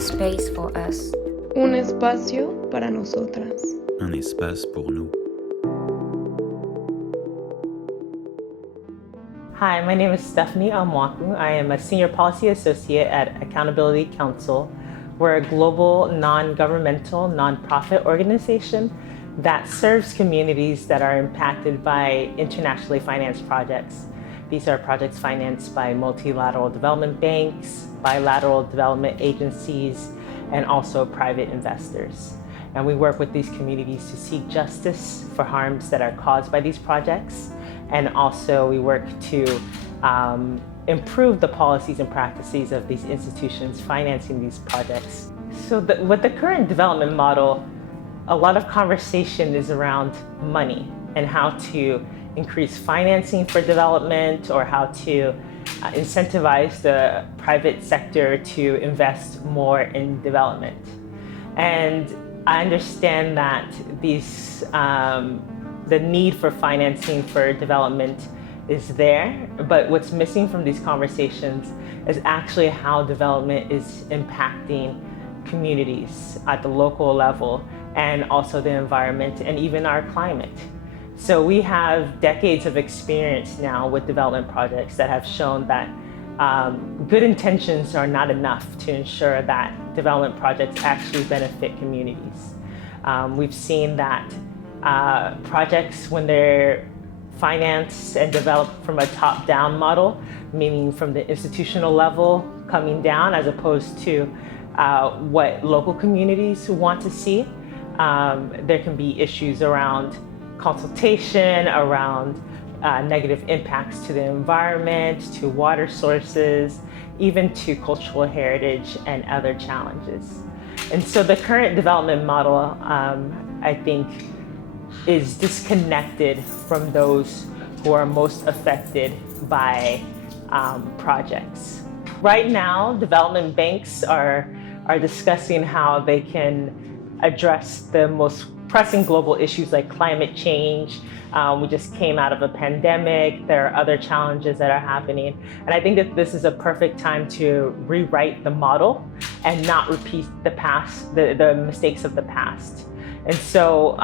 space for us. Un espacio para nosotras. Un espace pour nous. Hi, my name is Stephanie Amoako. I am a Senior Policy Associate at Accountability Counsel. We're a global, non-governmental, nonprofit organization that serves communities that are impacted by internationally financed projects. These are projects financed by multilateral development banks, bilateral development agencies, and also private investors. And we work with these communities to seek justice for harms that are caused by these projects. And also we work to improve the policies and practices of these institutions financing these projects. So with the current development model, a lot of conversation is around money and how to increase financing for development or how to incentivize the private sector to invest more in development. And I understand that these, the need for financing for development is there, but what's missing from these conversations is actually how development is impacting communities at the local level and also the environment and even our climate. So we have decades of experience now with development projects that have shown that good intentions are not enough to ensure that development projects actually benefit communities. We've seen that projects, when they're financed and developed from a top-down model, meaning from the institutional level coming down as opposed to what local communities want to see, there can be issues around consultation, around negative impacts to the environment, to water sources, even to cultural heritage and other challenges. And so the current development model, I think, is disconnected from those who are most affected by projects. Right now, development banks are discussing how they can address the most pressing global issues like climate change. We just came out of a pandemic. There are other challenges that are happening. And I think that this is a perfect time to rewrite the model and not repeat the past, the mistakes of the past. And so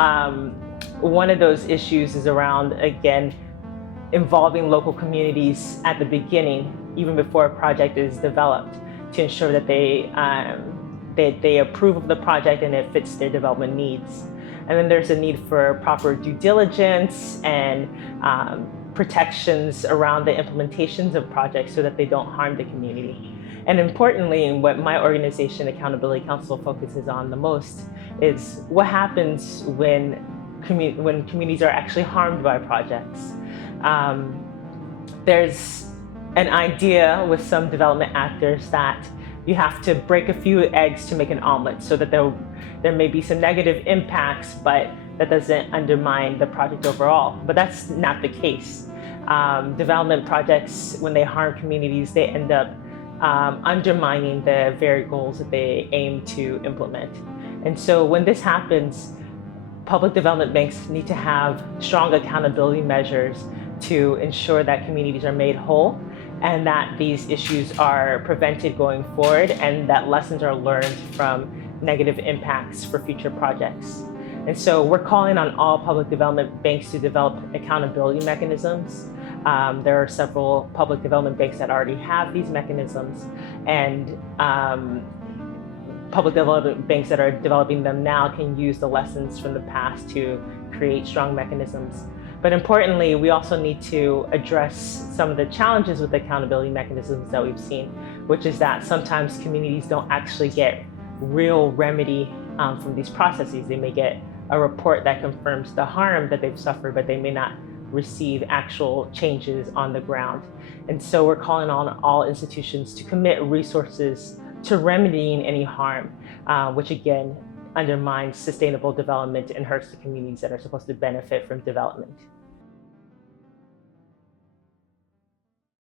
one of those issues is around, again, involving local communities at the beginning, even before a project is developed, to ensure that they approve of the project and it fits their development needs. And then there's a need for proper due diligence and protections around the implementations of projects so that they don't harm the community. And importantly, and what my organization, Accountability Council, focuses on the most is what happens when communities are actually harmed by projects. There's an idea with some development actors that you have to break a few eggs to make an omelet, so that there may be some negative impacts, but that doesn't undermine the project overall. But that's not the case. Development projects, when they harm communities, they end up undermining the very goals that they aim to implement. And so when this happens, public development banks need to have strong accountability measures to ensure that communities are made whole and that these issues are prevented going forward and that lessons are learned from negative impacts for future projects. And so we're calling on all public development banks to develop accountability mechanisms. There are several public development banks that already have these mechanisms, and public development banks that are developing them now can use the lessons from the past to create strong mechanisms. But importantly, we also need to address some of the challenges with accountability mechanisms that we've seen, which is that sometimes communities don't actually get real remedy from these processes. They may get a report that confirms the harm that they've suffered, but they may not receive actual changes on the ground. And so we're calling on all institutions to commit resources to remedying any harm, which again undermines sustainable development and hurts the communities that are supposed to benefit from development.